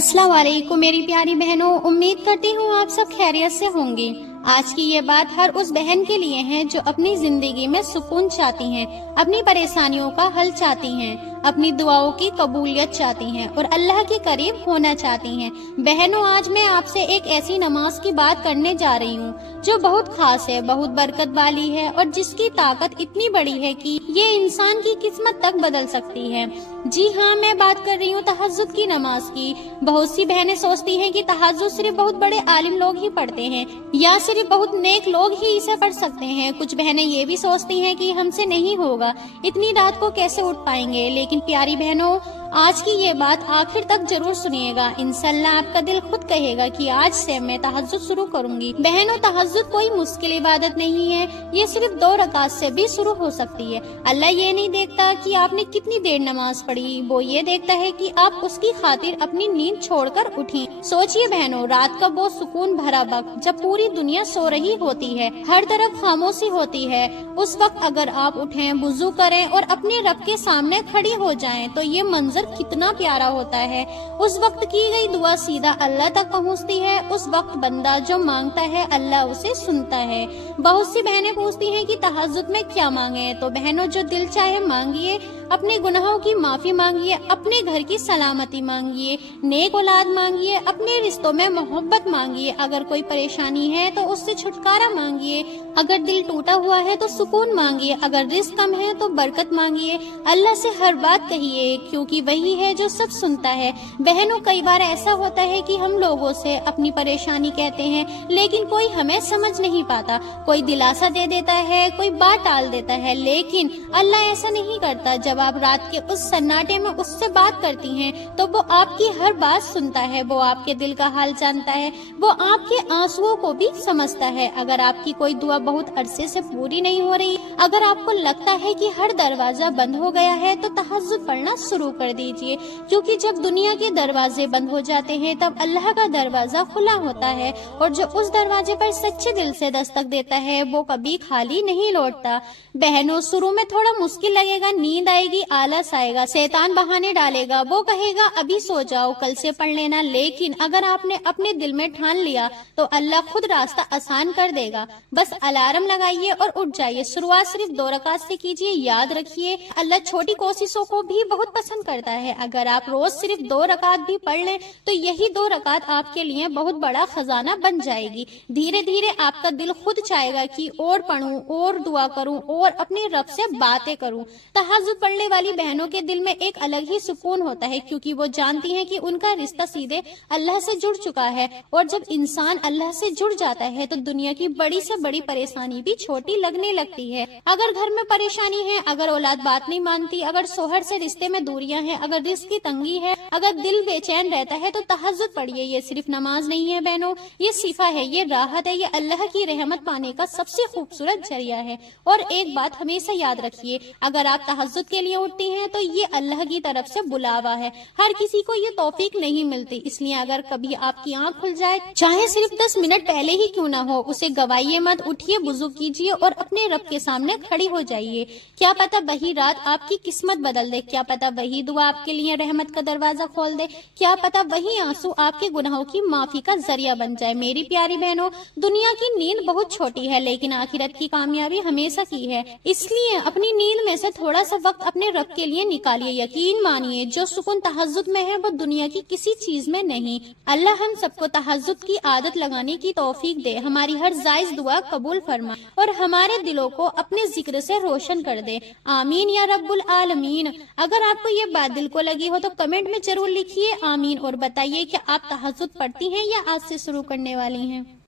अस्सलाम वालेकुम मेरी प्यारी बहनों, उम्मीद करती हूँ आप सब खैरियत से होंगी। आज की ये बात हर उस बहन के लिए है जो अपनी जिंदगी में सुकून चाहती हैं, अपनी परेशानियों का हल चाहती हैं, अपनी दुआओं की कबूलियत चाहती हैं और अल्लाह के करीब होना चाहती हैं। बहनों, आज मैं आपसे एक ऐसी नमाज की बात करने जा रही हूँ जो बहुत खास है, बहुत बरकत वाली है और जिसकी ताकत इतनी बड़ी है कि ये इंसान की किस्मत तक बदल सकती है। जी हाँ, मैं बात कर रही हूँ तहज्जुद की नमाज की। बहुत सी बहनें सोचती हैं कि तहज्जुद सिर्फ बहुत बड़े आलिम लोग ही पढ़ते हैं या सिर्फ बहुत नेक लोग ही इसे पढ़ सकते हैं। कुछ बहनें ये भी सोचती हैं कि हमसे नहीं होगा, इतनी रात को कैसे उठ पाएंगे। लेकिन प्यारी बहनों, आज की ये बात आखिर तक जरूर सुनिएगा। इंशाल्लाह आपका दिल खुद कहेगा कि आज से मैं तहज्जुद शुरू करूंगी। बहनों, तहज्जुद कोई मुश्किल इबादत नहीं है, ये सिर्फ 2 रकात से भी शुरू हो सकती है। अल्लाह ये नहीं देखता कि आपने कितनी देर नमाज पढ़ी, वो ये देखता है कि आप उसकी खातिर अपनी नींद छोड़कर उठी। सोचिए बहनों, रात का वो सुकून भरा वक्त जब पूरी दुनिया सो रही होती है, हर तरफ खामोशी होती है, उस वक्त अगर आप उठें, वुजू करें और अपने रब के सामने खड़ी हो जाएं, तो ये मंजर कितना प्यारा होता है। उस वक्त की गई दुआ सीधा अल्लाह तक पहुंचती है। उस वक्त बंदा जो मांगता है अल्लाह उसे सुनता है। बहुत सी बहनें पूछती हैं कि तहज्जुद में क्या मांगे, तो बहनों, जो दिल चाहे मांगिए। अपने गुनाहों की माफी मांगिए, अपने घर की सलामती मांगिए, नेक औलाद मांगिए, अपने रिश्तों में मोहब्बत मांगिए। अगर कोई परेशानी है तो उससे छुटकारा मांगिए, अगर दिल टूटा हुआ है तो सुकून मांगिए, अगर रिस्क कम है तो बरकत मांगिए। अल्लाह से हर बात कहिए, क्योंकि वही है जो सब सुनता है। बहनों, कई बार ऐसा होता है कि हम लोगों से अपनी परेशानी कहते हैं, लेकिन कोई हमें समझ नहीं पाता। कोई दिलासा दे देता है, कोई बात टाल देता है, लेकिन अल्लाह ऐसा नहीं करता। जब आप रात के उस सन्नाटे में उससे बात करती हैं, तो वो आपकी हर बात सुनता है, वो आपके दिल का हाल जानता है, वो आपके आंसुओं को भी समझता है। अगर आपकी कोई दुआ बहुत अरसे से पूरी नहीं हो रही, अगर आपको लगता है कि हर दरवाजा बंद हो गया है, तो तहज्जुद पढ़ना शुरू कर दीजिए, क्योंकि जब दुनिया के दरवाजे बंद हो जाते हैं तब अल्लाह का दरवाजा खुला होता है, और जो उस दरवाजे पर सच्चे दिल से दस्तक देता है वो कभी खाली नहीं लौटता। बहनों, शुरू में थोड़ा मुश्किल लगेगा, नींद आएगी, आलस आएगा, शैतान बहाने डालेगा, वो कहेगा अभी सो जाओ, कल से पढ़ लेना। लेकिन अगर आपने अपने दिल में ठान लिया तो अल्लाह खुद रास्ता आसान कर देगा। बस अलार्म लगाइए और उठ जाइए। शुरुआत सिर्फ 2 रकात से कीजिए। याद रखिए, अल्लाह छोटी कोशिशों को भी बहुत पसंद करता है। अगर आप रोज सिर्फ 2 रकात भी पढ़ लें तो यही 2 रकात आपके लिए बहुत बड़ा खजाना बन जाएगी। धीरे धीरे आपका दिल खुद चाहेगा कि और पढ़ूं, और दुआ करूं, और अपने रब से बातें करूं। तहज्जुद पढ़ने वाली बहनों के दिल में एक अलग ही सुकून होता है, क्योंकि वो जानती हैं कि उनका रिश्ता सीधे अल्लाह से जुड़ चुका है, और जब इंसान अल्लाह से जुड़ जाता है तो दुनिया की बड़ी से बड़ी परेशानी भी छोटी लगने लगती है। अगर घर में परेशानी है, अगर औलाद बात नहीं मानती, अगर शोहर से रिश्ते में दूरियां हैं, अगर रिस्क की तंगी है, अगर दिल बेचैन रहता है, तो तहज्जुद पढ़िए। ये सिर्फ नमाज नहीं है बहनों, ये सिफा है, ये राहत है, ये अल्लाह की रहमत पाने का सबसे खूबसूरत जरिया है। और एक बात हमेशा याद रखिए, अगर आप तहज्जुद के लिए उठती हैं तो ये अल्लाह की तरफ से बुलावा है। हर किसी को ये तौफीक नहीं मिलती, इसलिए अगर कभी आपकी आंख खुल जाए, चाहे सिर्फ 10 मिनट पहले ही क्यों ना हो, उसे गवाइए मत। उठिए, वुजू कीजिए और अपने रब के सामने खड़ी हो जाइए। क्या पता वही रात आपकी किस्मत बदल दे, क्या पता वही दुआ आपके लिए रहमत का दरवाजा खोल दे, क्या पता वही आंसू आपके गुनाहों की माफी का जरिया बन जाए। मेरी प्यारी बहनों, दुनिया की नींद बहुत छोटी है, लेकिन आखिरत की कामयाबी हमेशा की है। इसलिए अपनी नींद में से थोड़ा सा वक्त अपने रब के लिए निकालिए। यकीन मानिए, जो सुकून तहज्जुद में है वो दुनिया की किसी चीज में नहीं। अल्लाह हम सबको तहज्जुद की आदत लगाने की तौफीक दे, हमारी हर जायज दुआ कबूल फरमा और हमारे दिलों को अपने जिक्र से रोशन कर दे। आमीन या रब्बुल आलमीन। अगर आपको ये बात दिल को लगी हो तो कमेंट में जरूर लिखिए आमीन, और बताइए कि आप तहज्जुद पढ़ती हैं या आज से शुरू करने वाली हैं।